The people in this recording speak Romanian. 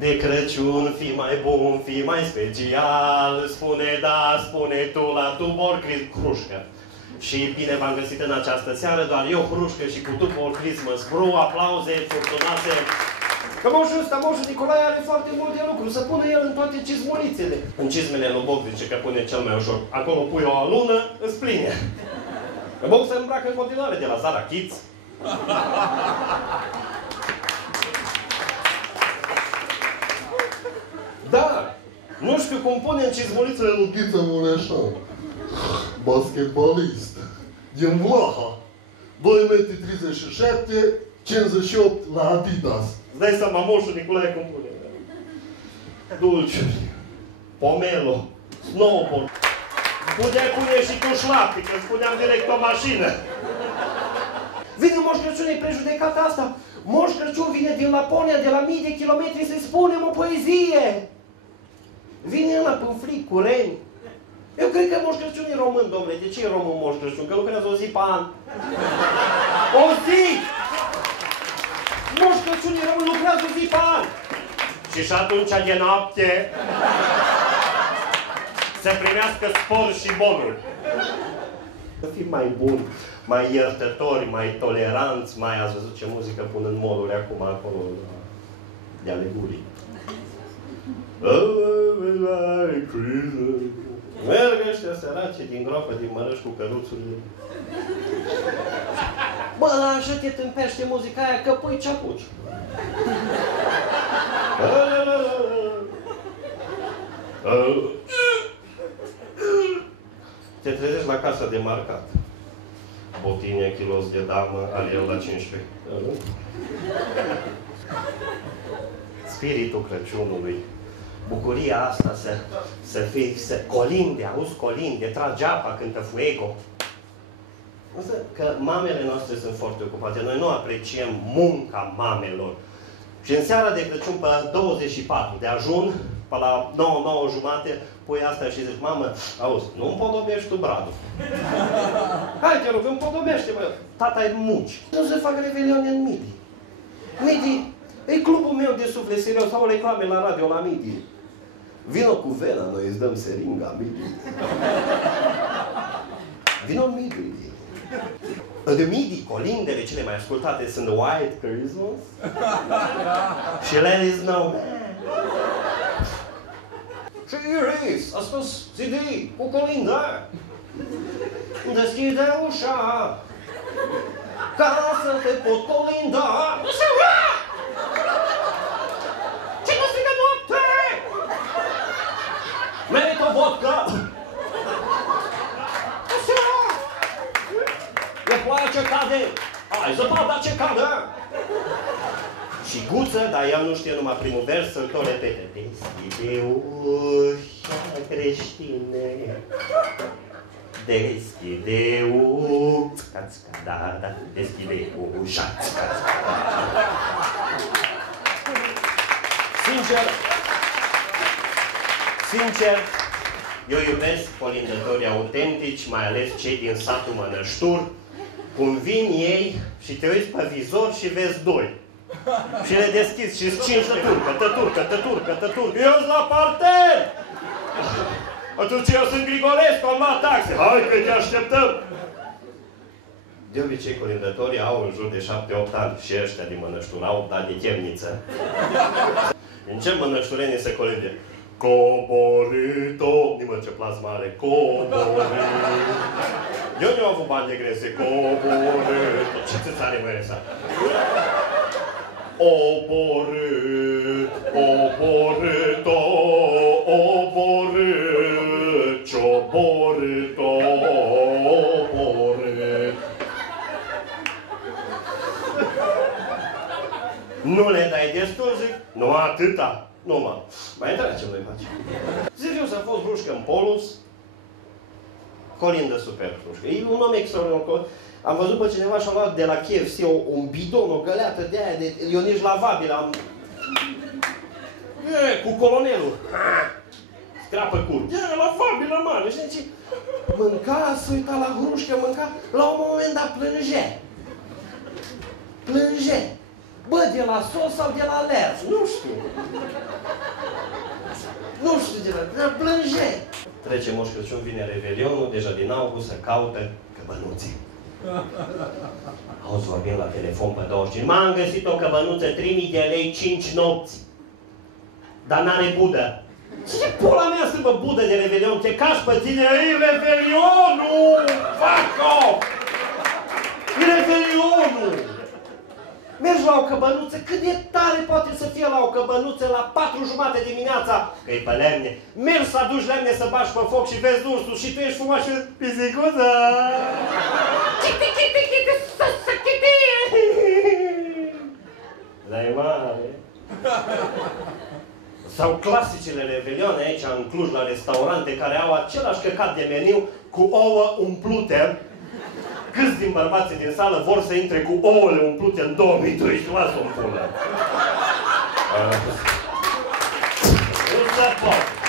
De Crăciun, fii mai bun, fii mai special. Spune da, spune tu la tubor hrușcă. Și bine v-am găsit în această seară, doar eu hrușcă și cu tubor Christmas Brew, aplauze furtunoase. Că moșul ăsta, moșul Nicolae, are foarte multe lucruri, să pune el în toate cizmolițele. În cizmele lui Bob zice că pune cel mai ușor. Acolo pui o alună, îți pline. Că Bob se îmbracă în continuare de la Zara Kids. Da! Nu știu cum pune în cizmolițele lui Ghiță Mureșan. Basketbalist. Din Vlaha. 2,37 m, 58 la Adidas. Îți dai seama, moșul Nicolae cum pune. Dulciuri. Pomelo. Snowboard. Puteai pune și tu șlapte, că spuneam direct o mașină. Vine Moș Crăciun, e prejudecata asta. Moș Crăciun vine din Laponia, de la mii de kilometri, să-i spunem o poezie. Vine ăla pe fric, cu reni. Eu cred că Moș Crăciun e român, domnule. De ce e român Moș Crăciun? Că lucrează o zi pe an. O zi! Moș Crăciun e român, lucrează o zi pe an. Și atunci de noapte să primească spor și bonuri. Să fim mai buni, mai iertători, mai toleranți, mai ați văzut ce muzică pun în moluri acum, acolo, de alegurii. Merg ăștia săraci din groapă, din Mărăș cu căruțurile. Bă, dar așa te tâmpește muzica aia că pui ce-apuci. Te trezești la casa de marcat. Botine, kilos de damă, aliel la 15. Spiritul Crăciunului. Bucuria asta să colinde, auzi colinde, trage apa, cântă fuego. Însă că mamele noastre sunt foarte ocupate. Noi nu apreciem munca mamelor. Și în seara de Crăciun, pe 24 de ajun, pe la 9:30, pui asta și zici, mamă, auzi, nu împodobești tu bradul. Hai, te rog, împodobește, bă. Tata-i muci. Nu se fac revelione în Midi. Midi e clubul meu de suflet serios, sau reclame la radio la Midi. Vino cu vena, noi îți dăm seringa, Midi. Vino în Midi. De Midi, colindele cele mai ascultate sunt White Christmas și Let It Snow Man. Și Iris a spus CD cu colinda. Deschide ușa ca să te pot colinda. Ce nu strigă noapte? Merită vodka. E ploaia ce cade! Hai, zăpada ce cade! Și guță, dar ea nu știe numai primul vers, să-l tot repete. Deschide ușa creștine. Deschide ușa. Da, deschide ușa. Sincer, eu iubesc colindătorii autentici, mai ales cei din satul Mănăștur, cum vin ei și te uiți pe vizor și vezi doi. Și le deschizi și-ți 15 tăturcă. Eu-s la parter! Atunci eu sunt Grigorescu, am luat taxe. Hai că te așteptăm! De obicei, colindătorii au în jur de 7-8 ani și ăștia din Mănăștur au dat de chemniță. În ce mănășturenii se colinde? Coborito! Nimă ce plasma are. Coborito! Eu nu am avut bani de grese. Coborito! Ce ți-ți are măresa? Oborât! Oborâto! Oborât! Cioborâto! Oborât! Nu le dai destul, zic? Nu atâta! Nu, mă. Mai întreabă ce noi facem. Serios, a fost hrușcă în Polus. Colindă super hrușcă. E un om extraordinar. Am văzut pe cineva și-a luat de la KFC un bidon, o găleată de aia, de ionici lavabile. Cu colonelul. Scrapă cur. Lavabilă mare. Și zice, mânca, se uita la hrușcă, mânca. La un moment dat plângea. Plângea. Bă, de la sol sau de la ler? Nu știu. Nu știu dar plânge. Trece Moș Crăciun, vine Revelionul, deja din august se caută căbănuții. Auzi, vorbim la telefon pe 25. M-am găsit o căbănuță, 3000 de lei, 5 nopți. Dar n-are budă. Ce pula mea să bă budă de Revelion? Te cași pe tine, e Revelionul! Fuck off! E Revelionul! Mergi la o căbănuță, cât de tare poate să fie la o căbănuță la 4:30 dimineața, că e pe lemne. Mergi să aduci lemne să bași pe foc și vezi ursul și tu ești frumoasă și pisicuța! Dar e mare. Sau clasicele Revelione aici în Cluj la restaurante care au același căcat de meniu cu ouă umplute. Câți din bărbații din sală vor să intre cu ouăle umplute în 2012? Lasă-o în pulă. Nu se poate.